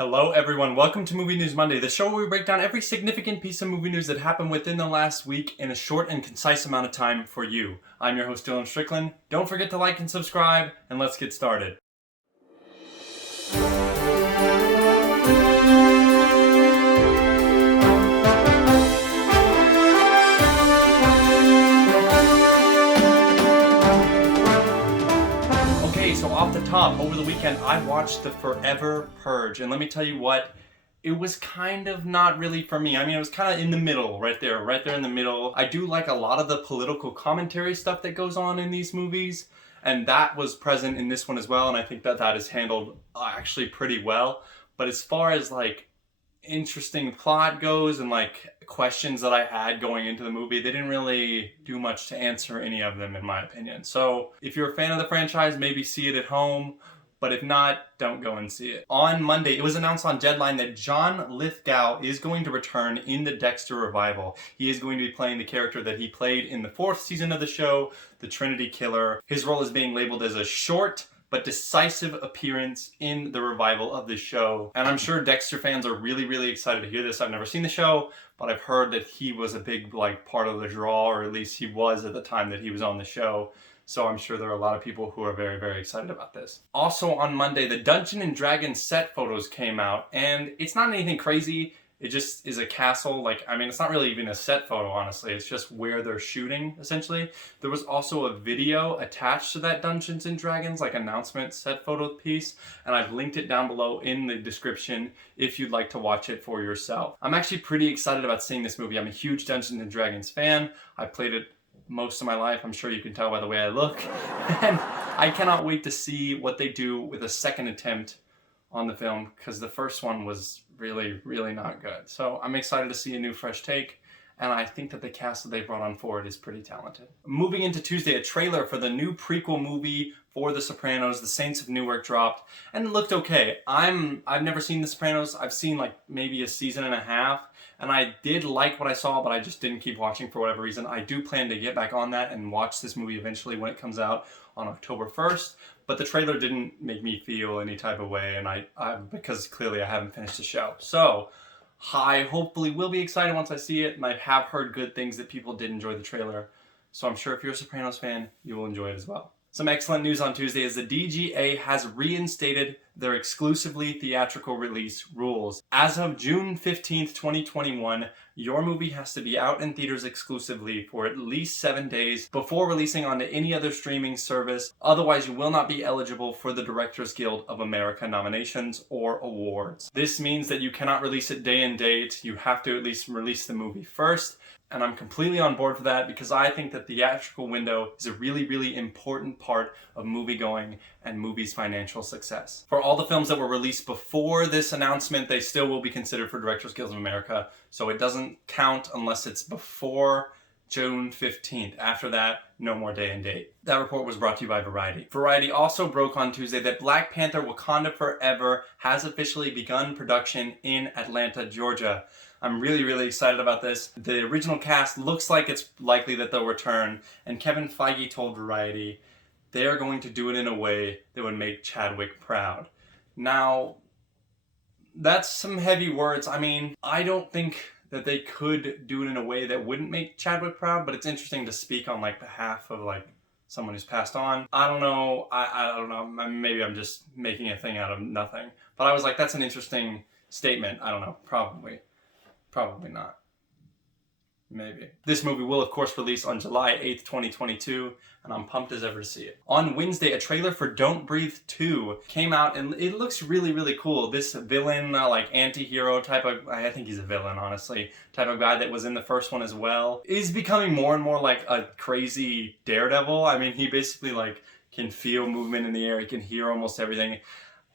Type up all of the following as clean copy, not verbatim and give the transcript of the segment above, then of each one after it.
Hello everyone, welcome to Movie News Monday, the show where we break down every significant piece of movie news that happened within the last week in a short and concise amount of time for you. I'm your host Dylan Strickland. Don't forget to like and subscribe, and let's get started. So off the top, over the weekend, I watched the Forever Purge, and let me tell you what, it was kind of not really for me. I mean, it was kind of in the middle, right there in the middle. I do like a lot of the political commentary stuff that goes on in these movies, and that was present in this one as well, and I think that is handled actually pretty well. But as far as like interesting plot goes and like questions that I had going into the movie, they didn't really do much to answer any of them in my opinion. So if you're a fan of the franchise, maybe see it at home, but if not, don't go and see it. On Monday, it was announced on Deadline that John Lithgow is going to return in the Dexter Revival. He is going to be playing the character that he played in the 4th season of the show, the Trinity Killer. His role is being labeled as a short but decisive appearance in the revival of the show. And I'm sure Dexter fans are really excited to hear this. I've never seen the show, but I've heard that he was a big part of the draw, or at least he was at the time that he was on the show. So I'm sure there are a lot of people who are very excited about this. Also on Monday, the Dungeons & Dragons set photos came out, and it's not anything crazy. It just is a castle. It's not really even a set photo, honestly. It's just where they're shooting, essentially. There was also a video attached to that Dungeons & Dragons, announcement set photo piece, and I've linked it down below in the description if you'd like to watch it for yourself. I'm actually pretty excited about seeing this movie. I'm a huge Dungeons & Dragons fan. I played it most of my life. I'm sure you can tell by the way I look. And I cannot wait to see what they do with a second attempt on the film, because the first one was really not good. So I'm excited to see a new fresh take, and I think that the cast that they brought on forward is pretty talented. Moving into Tuesday, a trailer for the new prequel movie for The Sopranos, The Saints of Newark, dropped, and it looked okay. I've never seen The Sopranos. I've seen maybe a season and a half, and I did like what I saw, but I just didn't keep watching for whatever reason. I do plan to get back on that and watch this movie eventually when it comes out on October 1st. But the trailer didn't make me feel any type of way, and because clearly I haven't finished the show. So I hopefully will be excited once I see it, and I have heard good things that people did enjoy the trailer. So I'm sure if you're a Sopranos fan, you will enjoy it as well. Some excellent news on Tuesday is the DGA has reinstated their exclusively theatrical release rules. As of June 15th, 2021, your movie has to be out in theaters exclusively for at least 7 days before releasing onto any other streaming service. Otherwise, you will not be eligible for the Directors Guild of America nominations or awards. This means that you cannot release it day and date. You have to at least release the movie first. And I'm completely on board for that, because I think that the theatrical window is a really important part of movie going and movies' financial success. For all the films that were released before this announcement, they still will be considered for Directors Guild of America, so it doesn't count unless it's before June 15th. After that, no more day and date. That report was brought to you by Variety. Variety also broke on Tuesday that Black Panther Wakanda Forever has officially begun production in Atlanta, Georgia. I'm really excited about this. The original cast looks like it's likely that they'll return, and Kevin Feige told Variety they are going to do it in a way that would make Chadwick proud. Now, that's some heavy words. I mean, I don't think that they could do it in a way that wouldn't make Chadwick proud, but it's interesting to speak on behalf of someone who's passed on. I don't know. I don't know. Maybe I'm just making a thing out of nothing. But I was like, that's an interesting statement. I don't know. Probably not. Maybe. This movie will, of course, release on July 8th, 2022, and I'm pumped as ever to see it. On Wednesday, a trailer for Don't Breathe 2 came out, and it looks really cool. This villain, anti-hero type of, I think he's a villain, honestly, type of guy that was in the first one as well, is becoming more and more like a crazy daredevil. I mean, he basically, can feel movement in the air. He can hear almost everything.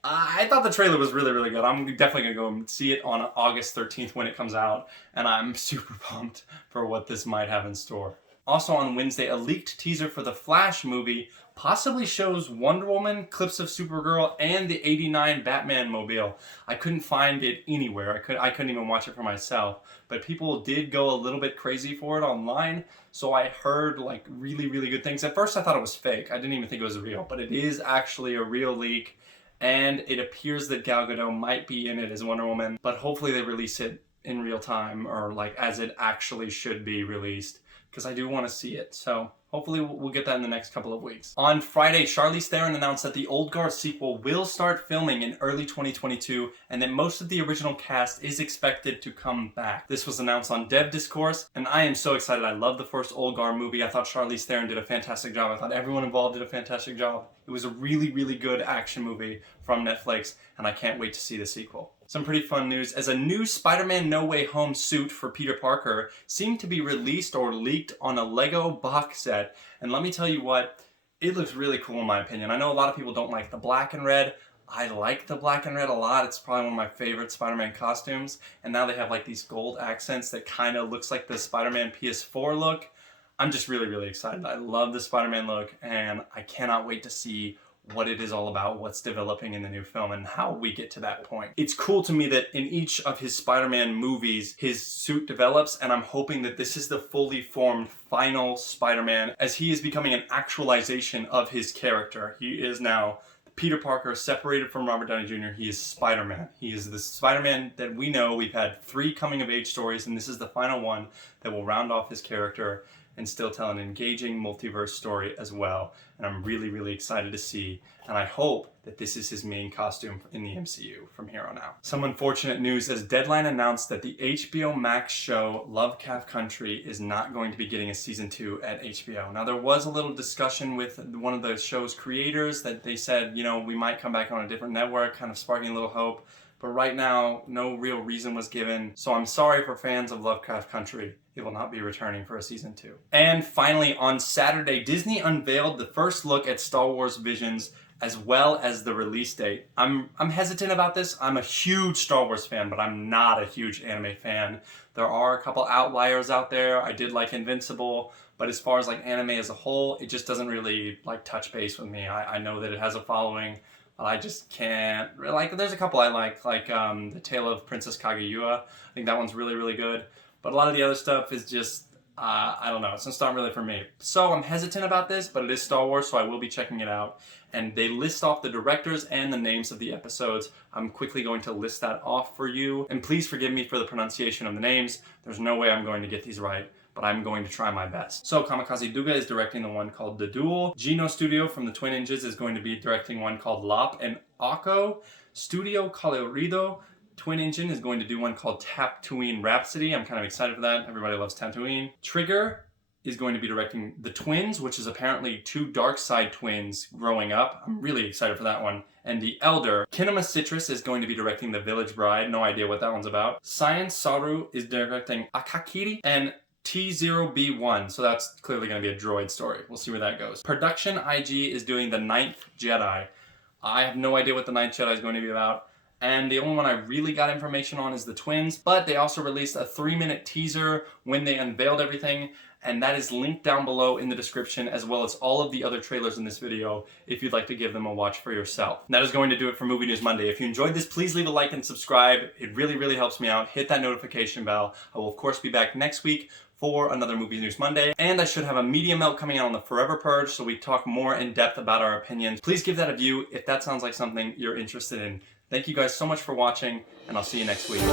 I thought the trailer was really good. I'm definitely going to go and see it on August 13th when it comes out, and I'm super pumped for what this might have in store. Also on Wednesday, a leaked teaser for the Flash movie possibly shows Wonder Woman, clips of Supergirl, and the '89 Batman mobile. I couldn't find it anywhere. I couldn't even watch it for myself, but people did go a little bit crazy for it online, so I heard really good things. At first I thought it was fake. I didn't even think it was real, but it is actually a real leak. and it appears that Gal Gadot might be in it as Wonder Woman, but hopefully they release it in real time, or like as it actually should be released, because I do want to see it. So hopefully we'll get that in the next couple of weeks. On Friday, Charlize Theron announced that the Old Guard sequel will start filming in early 2022, and that most of the original cast is expected to come back. This was announced on Dev Discourse, and I am so excited. I love the first Old Guard movie. I thought Charlize Theron did a fantastic job. I thought everyone involved did a fantastic job. It was a really, really good action movie from Netflix, and I can't wait to see the sequel. Some pretty fun news, as a new Spider-Man No Way Home suit for Peter Parker seemed to be released or leaked on a Lego box set. And let me tell you what, it looks really cool in my opinion. I know a lot of people don't like the black and red. I like the black and red a lot. It's probably one of my favorite Spider-Man costumes. And now they have like these gold accents that kind of looks like the Spider-Man PS4 look. I'm just really, really excited. I love the Spider-Man look, and I cannot wait to see what it is all about, what's developing in the new film, and how we get to that point. It's cool to me that in each of his Spider-Man movies, his suit develops, and I'm hoping that this is the fully formed final Spider-Man, as he is becoming an actualization of his character. He is now Peter Parker, separated from Robert Downey Jr. He is Spider-Man. He is the Spider-Man that we know. We've had 3 coming-of-age stories, and this is the final one that will round off his character and still tell an engaging multiverse story as well. And I'm really, really excited to see, and I hope that this is his main costume in the MCU from here on out. Some unfortunate news, as Deadline announced that the HBO Max show Lovecraft Country is not going to be getting a season 2 at HBO. Now, there was a little discussion with one of the show's creators that they said, you know, we might come back on a different network, kind of sparking a little hope. But right now, no real reason was given. So I'm sorry for fans of Lovecraft Country. It will not be returning for a season 2. And finally, on Saturday, Disney unveiled the first look at Star Wars Visions, as well as the release date. I'm hesitant about this. I'm a huge Star Wars fan, but I'm not a huge anime fan. There are a couple outliers out there. I did like Invincible, but as far as like anime as a whole, it just doesn't really like touch base with me. I know that it has a following, but I just can't, like, there's a couple I like The Tale of Princess Kaguya. I think that one's really, really good. But a lot of the other stuff is just, I don't know, it's just not really for me. So I'm hesitant about this, but it is Star Wars, so I will be checking it out. And they list off the directors and the names of the episodes. I'm quickly going to list that off for you. And please forgive me for the pronunciation of the names. There's no way I'm going to get these right, but I'm going to try my best. So Kamikaze Duga is directing the one called The Duel. Geno Studio from the Twin Ninjas is going to be directing one called Lop and Akko. Studio Colorido Twin Engine is going to do one called Tatooine Rhapsody. I'm kind of excited for that. Everybody loves Tatooine. Trigger is going to be directing The Twins, which is apparently 2 Darkseid twins growing up. I'm really excited for that one. And The Elder. Kinema Citrus is going to be directing The Village Bride. No idea what that one's about. Science Saru is directing Akakiri. And T0B1, so that's clearly going to be a droid story. We'll see where that goes. Production IG is doing The Ninth Jedi. I have no idea what The Ninth Jedi is going to be about. And the only one I really got information on is The Twins, but they also released a 3-minute teaser when they unveiled everything, and that is linked down below in the description, as well as all of the other trailers in this video, if you'd like to give them a watch for yourself. That is going to do it for Movie News Monday. If you enjoyed this, please leave a like and subscribe. It really, really helps me out. Hit that notification bell. I will, of course, be back next week for another Movie News Monday. And I should have a media melt coming out on the Forever Purge, so we talk more in depth about our opinions. Please give that a view if that sounds like something you're interested in. Thank you guys so much for watching, and I'll see you next week.